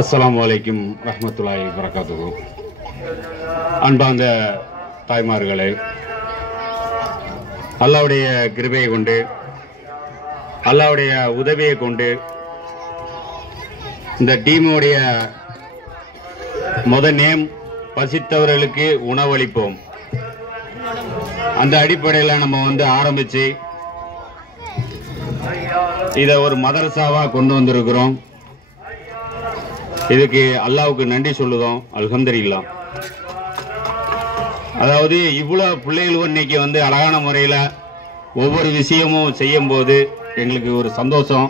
அஸ்ஸலாமு அலைக்கும் ரஹ்மத்துல்லாஹி வபரகாத்துஹு. அன்பார்ந்த தாய்மார்களே, அல்லாஹ்வுடைய கிருபையை கொண்டு, அல்லாஹ்வுடைய உதவியை கொண்டு இந்த டீமுடைய நேம் பசித்தவர்களுக்கு உணவளிப்போம். அந்த அடிப்படையில் நம்ம ஆரம்பிச்சு இதை ஒரு மதரசாவா கொண்டு வந்திருக்கிறோம். இதுக்கு அல்லாஹ்வுக்கு நன்றி சொல்லுதோம். அல்ஹம்துலில்லாஹ். அதாவது இவ்வளவு பிள்ளைகளும் இன்னைக்கு அழகான முறையில் ஒவ்வொரு விஷயமும் செய்யும் போது எங்களுக்கு ஒரு சந்தோஷம்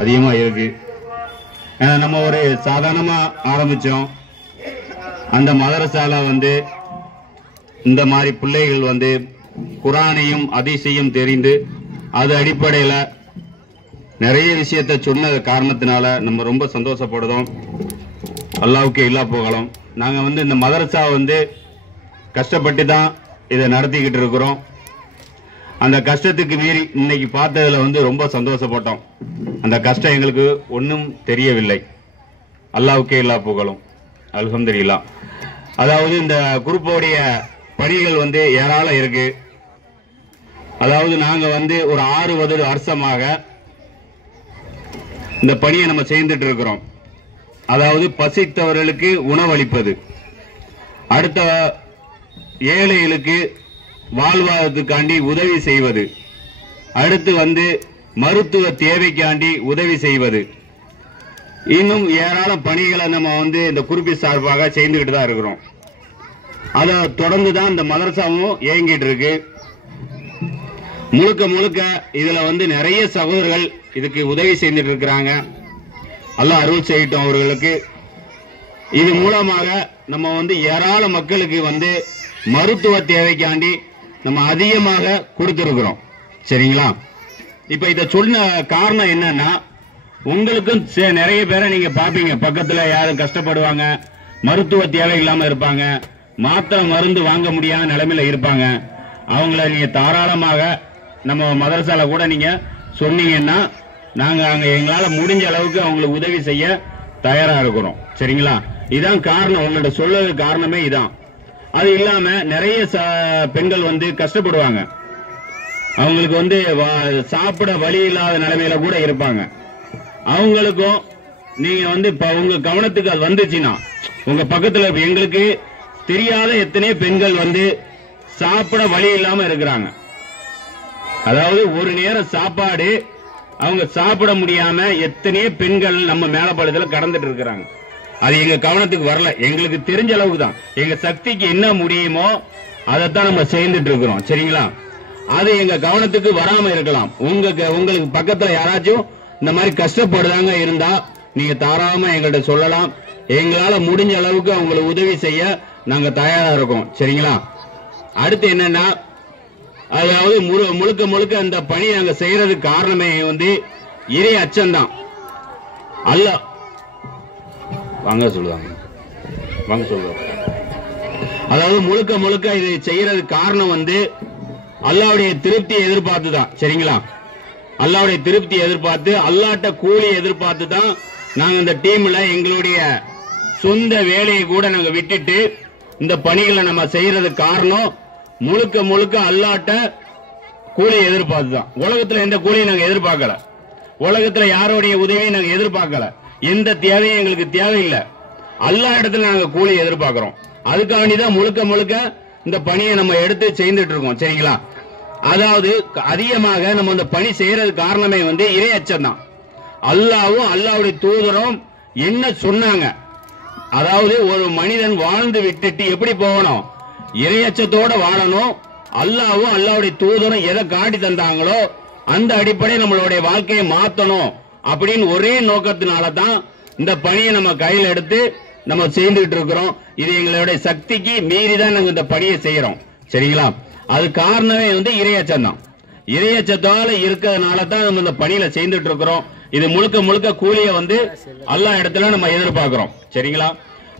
அதிகமாக இருக்கு. நம்ம ஒரு சாதாரணமாக ஆரம்பித்தோம். அந்த மதரசால இந்த மாதிரி பிள்ளைகள் குரானையும் ஹதீஸையும் தெரிந்து அது அடிப்படையில் நிறைய விஷயத்தை சொன்ன காரணத்தினால நம்ம ரொம்ப சந்தோஷப்படுறோம். அல்லாஹ்வுக்கே எல்லா புகழும். நாங்கள் இந்த மதரசா கஷ்டப்பட்டு தான் இதை நடத்திக்கிட்டு இருக்கிறோம். அந்த கஷ்டத்துக்கு மீறி இன்னைக்கு பார்த்ததுல ரொம்ப சந்தோஷப்பட்டோம். அந்த கஷ்டம் எங்களுக்கு ஒன்றும் தெரியவில்லை. அல்லாஹ்வுக்கே எல்லா புகழும். அல்ஹம்துலில்லாஹ். அதாவது இந்த குரூப்போடைய பணிகள் ஏராளம் இருக்கு. அதாவது நாங்கள் ஒரு 6 வருஷமாக இந்த பணியை நம்ம செய்துட்டு இருக்கிறோம். அதாவது பசித்தவர்களுக்கு உணவளிப்பது, அடுத்த ஏழைகளுக்கு வாழ்வாதாரத்துக்காண்டி உதவி செய்வது, அடுத்து மருத்துவ தேவைக்காண்டி உதவி செய்வது, இன்னும் ஏராளம் பணிகளை நம்ம இந்த குறிப்பிட்ட சார்பாக செய்துகிட்டு தான் இருக்கிறோம். அதை தொடர்ந்து தான் இந்த மதரசாவும் இயங்கிட்டு இருக்கு. முழுக்க முழுக்க இதுல நிறைய சகோதரர்கள் இதுக்கு உதவி செய்துட்டு இருக்கிறாங்க. அல்லாஹ் அருள் செய்யட்டும் அவர்களுக்கு. இது மூலமாக நம்ம ஏராள மக்களுக்கு மருத்துவ தேவைக்காண்டி நம்ம அதிகமாக கொடுத்திருக்கிறோம். சரிங்களா? இப்ப இத சொன்ன காரணம் என்னன்னா, உங்களுக்கும் நிறைய பேரை நீங்க பாப்பீங்க, பக்கத்துல யாரும் கஷ்டப்படுவாங்க, மருத்துவ தேவை இல்லாம இருப்பாங்க, மாத்திரை மருந்து வாங்க முடியாத நிலைமையில இருப்பாங்க. அவங்கள நீங்க தாராளமாக நம்ம மதரசால கூட நீங்க சொன்னீங்கன்னா நாங்க அங்க எங்களால முடிஞ்ச அளவுக்கு அவங்களுக்கு உதவி செய்ய தயாரா இருக்கிறோம். சரிங்களா? இதான் காரணம். உங்கள்ட்ட சொல்றது காரணமே இதான். அது இல்லாம நிறைய பெண்கள் கஷ்டப்படுவாங்க. அவங்களுக்கு சாப்பிட வழி இல்லாத நிலைமையில கூட இருப்பாங்க. அவங்களுக்கும் நீங்க இப்ப உங்க கவனத்துக்கு அது வந்துச்சுன்னா, உங்க பக்கத்துல எங்களுக்கு தெரியாத எத்தனை பெண்கள் சாப்பிட வழி இல்லாம இருக்கிறாங்க. அதாவது ஒரு நேரம் சாப்பாடு அவங்க சாப்பிட முடியாம எத்தனையோ பெண்கள் நம்ம மேலப்பாளையத்துல கடந்துட்டு இருக்கிறாங்க. அது எங்க கவனத்துக்கு வரல. எங்களுக்கு தெரிஞ்ச அளவுக்கு தான், எங்க சக்திக்கு என்ன முடியுமோ அதைத்தான் நம்ம செய்துட்டு இருக்கிறோம். சரிங்களா? அது எங்க கவனத்துக்கு வராம இருக்கலாம். உங்களுக்கு பக்கத்துல யாராச்சும் இந்த மாதிரி கஷ்டப்படுறாங்க இருந்தா நீங்க தாராளமா எங்கள்கிட்ட சொல்லலாம். எங்களால முடிஞ்ச அளவுக்கு அவங்களுக்கு உதவி செய்ய நாங்க தயாரா இருக்கோம். சரிங்களா? அடுத்து என்னன்னா, அதாவது முழுக்க முழுக்க அந்த பணி நாங்க செய்யறதுக்கு காரணமே இறை அச்சம்தான். அல்லாஹ் வாங்க சொல்லுவாங்க. அதாவது முழுக்க முழுக்க இதை செய்யறதுக்கு காரணம் அல்லாஹ்வுடைய திருப்தியை எதிர்பார்த்து தான். சரிங்களா? அல்லாஹ்வுடைய திருப்தியை எதிர்பார்த்து, அல்லாஹ்ட்ட கூலி எதிர்பார்த்து தான் நாங்க இந்த டீம்ல எங்களுடைய சொந்த வேலையை கூட நாங்க விட்டுட்டு இந்த பணிகளை நம்ம செய்யறதுக்கு காரணம் முழுக்க முழுக்க அல்லாஹ்ட்ட கூலி எதிர்பார்த்து தான். உலகத்துல எந்த கூலியும் நாங்க எதிர்பார்க்கல. உலகத்துல யாரோடைய உதவியும் நாங்க எதிர்பார்க்கல. எந்த தேவையும் எங்களுக்கு தேவையில்லை. அல்லாஹ் இடத்துல நாங்க கூலி எதிர்பார்க்கிறோம். அதுக்காண்டிதான் முழுக்க முழுக்க இந்த பணியை நம்ம எடுத்து செய்துட்டு இருக்கோம். சரிங்களா? அதாவது அதிகமாக நம்ம இந்த பணி செய்யறது காரணமே இறை அச்சம் தான். அல்லாஹ்வும் அல்லாஹ்வுடைய தூதரும் என்ன சொன்னாங்க, அதாவது ஒரு மனிதன் வாழ்ந்து விட்டுட்டு எப்படி போகணும், இறையச்சத்தோட வாழணும். அல்லாஹ்வும் அல்லாஹ்வுடைய தூதரும் எதை காட்டி தந்தாங்களோ அந்த அடிப்படையில் நம்மளுடைய வாழ்க்கையை மாத்தணும் அப்படின்னு ஒரே நோக்கத்தினால தான் இந்த பணியை நம்ம கையில் எடுத்து நம்ம செய்துட்டு இருக்கிறோம். இது எங்களுடைய சக்திக்கு மீறி தான் நாங்க இந்த பணியை செய்யறோம். சரிங்களா? அது காரணமே இறையச்சம் தான். இறையச்சத்தால இருக்கிறதுனால தான் நம்ம இந்த பணியில செய்துட்டு இருக்கிறோம். இது முழுக்க முழுக்க கூலியை அல்லாஹ் இடத்துல நம்ம எதிர்பார்க்கிறோம். சரிங்களா?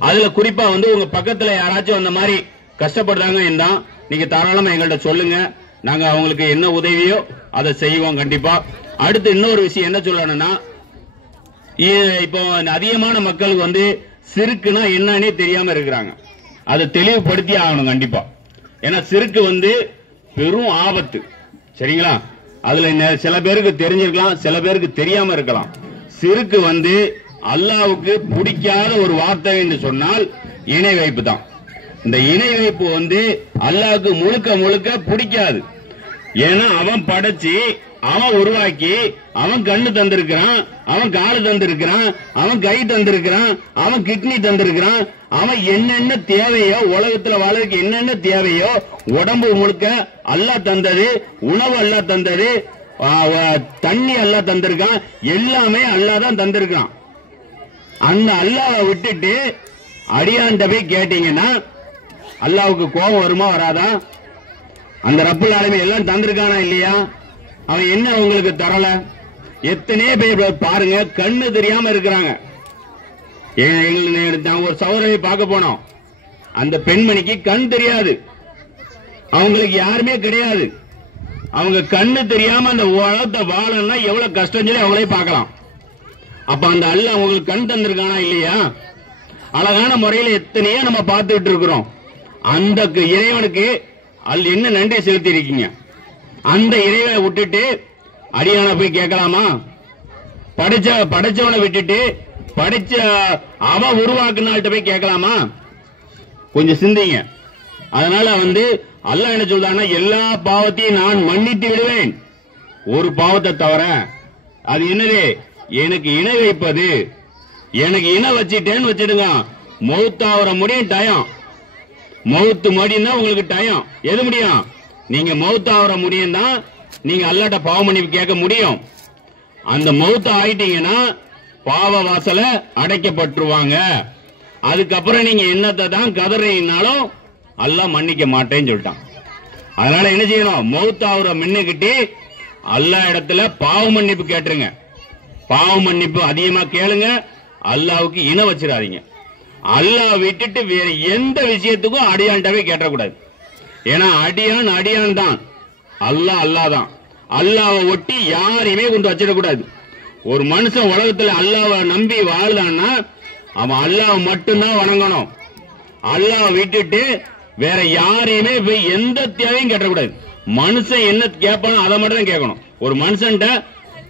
அதுல குறிப்பா உங்க பக்கத்துல யாராச்சும் அந்த மாதிரி கஷ்டப்படுறாங்க இருந்தா நீங்க தாராளமா எங்கள்கிட்ட சொல்லுங்க. நாங்க அவங்களுக்கு என்ன உதவியோ அதை செய்வோம் கண்டிப்பா. அடுத்து இன்னொரு விஷயம் என்ன சொல்லணும்னா, இப்போ அதிகமான மக்களுக்கு வந்து சிறுக்குன்னா என்னன்னே தெரியாம இருக்கிறாங்க. அதை தெளிவுபடுத்தி ஆகணும் கண்டிப்பா. ஏன்னா சிறுக்கு வந்து பெரும் ஆபத்து. சரிங்களா? அதுல சில பேருக்கு தெரிஞ்சிருக்கலாம், சில பேருக்கு தெரியாம இருக்கலாம். சிறுக்கு வந்து அல்லாஹ்வுக்கு பிடிக்காத ஒரு வார்த்தை என்று சொன்னால் இணை வைப்பு தான். இந்த இணை வைப்பு வந்து அல்லாஹ்வுக்கு முழுக்க முழுக்க பிடிக்காது. ஏன்னா அவன் படைச்சு, அவன் உருவாக்கி, அவன் கண்ணு தந்திருக்கிறான், அவன் காலு தந்திருக்கிறான், அவன் கை தந்திருக்கிறான், அவன் கிட்னி தந்திருக்கிறான், அவன் என்னென்ன தேவையோ உலகத்துல வாழ்றதுக்கு என்னென்ன தேவையோ உடம்பு முழுக்க அல்லாஹ் தந்தது, உணவு அல்லாஹ் தந்தது, தண்ணி அல்லாஹ் தந்திருக்கான், எல்லாமே அல்லாஹ் தான் தந்திருக்கான். அந்த அல்லாஹ்வை விட்டுட்டு அடியான்ட்ட போய் கேட்டீங்கன்னா அல்லாஹ்வுக்கு கோபம் வருமா வராதா? அந்த ரப்புல் ஆலமீன் எல்லாம் தந்திருக்கானா இல்லையா? அவன் என்ன உங்களுக்கு தரல? எத்தனையோ பேர் பாருங்க கண்ணு தெரியாம இருக்கிறாங்க. ஒரு சௌரவை பார்க்க போனோம், அந்த பெண்மணிக்கு கண் தெரியாது, அவங்களுக்கு யாருமே கிடையாது. அவங்க கண்ணு தெரியாம அந்த உலகத்தை வாழன்னா எவ்வளவு கஷ்டம் சொல்லி அவங்களே பார்க்கலாம். அப்ப அந்த அல்லாஹ் அவங்களுக்கு கண் தந்திருக்கானா இல்லையா? அழகான முறையில் எத்தனையோ நம்ம பார்த்துட்டு இருக்கிறோம். அந்த இறைவனுக்கு என்ன நன்றி செலுத்தி இருக்கீங்க? அந்த இறைவனை விட்டுட்டு அடியான போய் கேட்கலாமா? படைச்சவனை விட்டுட்டு படைச்ச அவன் உருவாக்குனால்கிட்ட போய் கேட்கலாமா? கொஞ்சம் சிந்திங்க. அதனால வந்து அல்லாஹ் என்ன சொல்றான்னா, எல்லா பாவத்தையும் நான் மன்னித்து விடுவேன், ஒரு பாவத்தை தவிர. அது என்னது? எனக்கு இணை வைப்பது. எனக்கு இணை வச்சிட்டேன்னு வச்சிடுங்க, மௌத்தாவர முடியும் டயம். மௌத்து முடியும் உங்களுக்கு டயம். எது முடியும்? நீங்க மௌத்தாவர முடியும் தான் நீங்க அல்லாஹ்ட்ட பாவ மன்னிப்பு கேட்க முடியும். அந்த மௌத்த ஆயிட்டீங்கன்னா பாவ வாசல அடைக்கப்பட்டுருவாங்க. அதுக்கப்புறம் நீங்க என்னத்தை தான் கதறினாலும் அல்லாஹ் மன்னிக்க மாட்டேன்னு சொல்லிட்டான். அதனால என்ன செய்யணும்? மௌத்தாவர முன்னுக்கிட்டு அல்லாஹ் இடத்துல பாவ மன்னிப்பு கேட்டுருங்க. பாவ மன்னிப்பு அதிகமா கேளுங்க. அல்லாஹ்வுக்கு இணை வச்சிடாதீங்க. அல்லாஹ் விட்டுட்டு வேற எந்த விஷயத்துக்கும் அடியான்ட்டவே கேட்டக்கூடாது. ஏன்னா அடியான் தான், அல்லாஹ் அல்லாஹ் தான். அல்லாஹ்வை ஒட்டி யாரையுமே கொண்டு வச்சிடக்கூடாது. ஒரு மனுஷன் உலகத்துல அல்லாஹ்வை நம்பி வாழ்றான்னா அவன் அல்லாஹ் மட்டும்தான் வணங்கணும். அல்லாஹ் விட்டுட்டு வேற யாரையுமே போய் எந்த தேவையும் கேட்டக்கூடாது. மனுஷன் என்ன கேட்பானோ அதை மட்டும் தான் கேட்கணும். ஒரு மனுஷன்ட்ட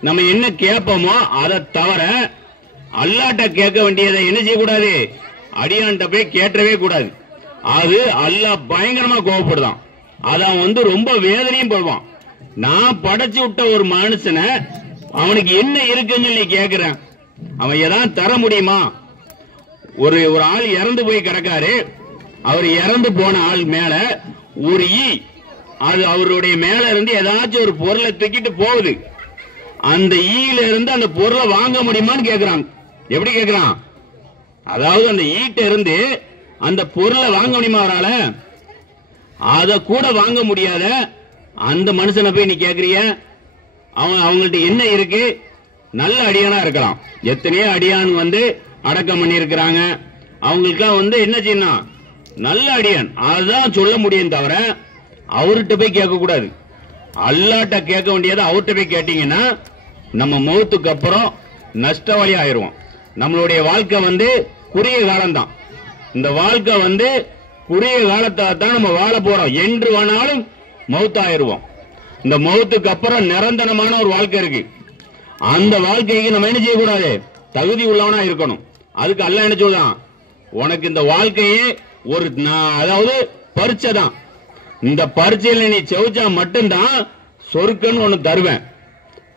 நம்ம என்ன கேட்போமோ அதை தவிர அல்லாஹ்ட்ட கேட்க வேண்டியதை என்ன செய்யக்கூடாது? அடியான்ட்ட போய் கேட்டவே கூடாது. அது அல்லாஹ் பயங்கரமா கோபப்படுதான். அதான் வந்து ரொம்ப வேதனையும் போடுவான். நான் படைச்சு விட்ட ஒரு மனுஷனை அவனுக்கு என்ன இருக்குன்னு சொல்லி கேட்கிறேன், அவன் ஏதாவது தர முடியுமா? ஒரு ஆள் இறந்து போய் கிடக்காரு. அவர் இறந்து போன ஆள் மேல ஒரு அது அவருடைய மேல இருந்து ஏதாச்சும் ஒரு பொருளை தூக்கிட்டு போகுது. அந்த ஈல இருந்து அந்த பொருளை வாங்க முடியுமான்னு கேட்கிறான். எப்படி கேட்கிறான்? அதாவது அந்த ஈட்ட இருந்து அந்த பொருளை வாங்க முடியுமா அவரால? அத கூட வாங்க முடியாத அந்த மனுஷனை போய் நீ கேக்குறிய? அவங்கள்ட்ட என்ன இருக்கு? நல்ல அடியானா இருக்கலாம். எத்தனையோ அடியான் வந்து அடக்கம் பண்ணி இருக்கிறாங்க. அவங்களுக்கெல்லாம் வந்து என்ன செய்யணும்? நல்ல அடியான் அதான் சொல்ல முடியும் தவிர அவர்கிட்ட போய் கேட்க கூடாது. அல்லாஹ்ட்ட கேட்க வேண்டியதை அவர்கிட்ட போய் கேட்டீங்கன்னா நம்ம மௌத்துக்கு அப்புறம் நஷ்டவாளி ஆயிருவோம். நம்மளுடைய வாழ்க்கை வந்து குறுகிய காலம் தான். இந்த வாழ்க்கை வந்து குறுகிய காலத்தை தான் நம்ம வாழ போறோம். என்று வேணாலும் மௌத்தாயிருவோம். இந்த மௌத்துக்கு அப்புறம் நிரந்தரமான ஒரு வாழ்க்கை இருக்கு. அந்த வாழ்க்கைக்கு நம்ம என்ன செய்யக்கூடாது? தகுதி உள்ளவனா இருக்கணும். அதுக்கு அல்லாஹ் என்ன சொல்றான்? உனக்கு இந்த வாழ்க்கையே ஒரு அதாவது பரீட்சை தான். இந்த பரீட்சையில நீ செவிச்சா மட்டும்தான் சொர்க்கன்னு ஒண்ணு தருவேன்.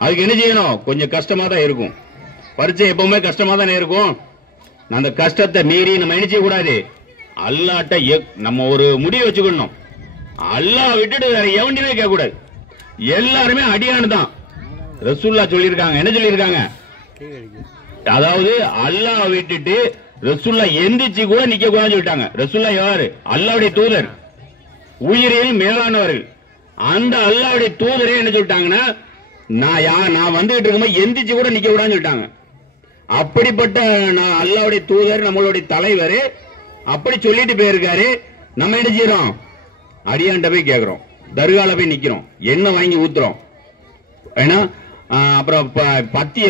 அதுக்கு என்ன செய்யணும்? கொஞ்சம் கஷ்டமா தான் இருக்கும். பரீட்சை எப்பவுமே கஷ்டமா தானே இருக்கும். அந்த கஷ்டத்தை மீறி நம்ம என்ன செய்யக்கூடாது? அல்லாஹ்ட்ட நம்ம ஒரு முடிவு வச்சுக்கணும். அல்லாஹ் விட்டுட்டு வேற எவனையுமே கேட்க கூடாது. எல்லாருமே அடியானு தான். ரசூலுல்லாஹ் சொல்லியிருக்காங்க. என்ன சொல்லியிருக்காங்க? அதாவது அல்லாஹ் விட்டுட்டு ரசூலுல்லாஹ் எந்திரிச்சு கூட நிக்க கூடாதுன்னு சொல்லிட்டாங்க. ரசூலுல்லாஹ் யாரு? அல்லாஹ்வுடைய தூதர், உயிரில் மேலானவர்கள். அந்த அல்லாஹ்வுடைய தூதரே என்ன சொல்லிட்டாங்கன்னா, நான் வந்துகிட்டு இருக்கும்போது எந்திரிச்சு கூட நிக்க கூடாதுன்னு சொல்லிட்டாங்க. அப்படிப்பட்ட அல்லாஹ்வுடைய தூதர், நம்மளுடைய தலைவர் அப்படி சொல்லிட்டு போயிருக்காரு. நம்ம என்ன செய்யறோம்? அடியான்ட்ட போய் கேட்கிறோம், தர்கால போய் நிக்கிறோம், எண்ணெய் வாங்கி ஊத்துறோம். ஏன்னா அப்புறம் பத்தி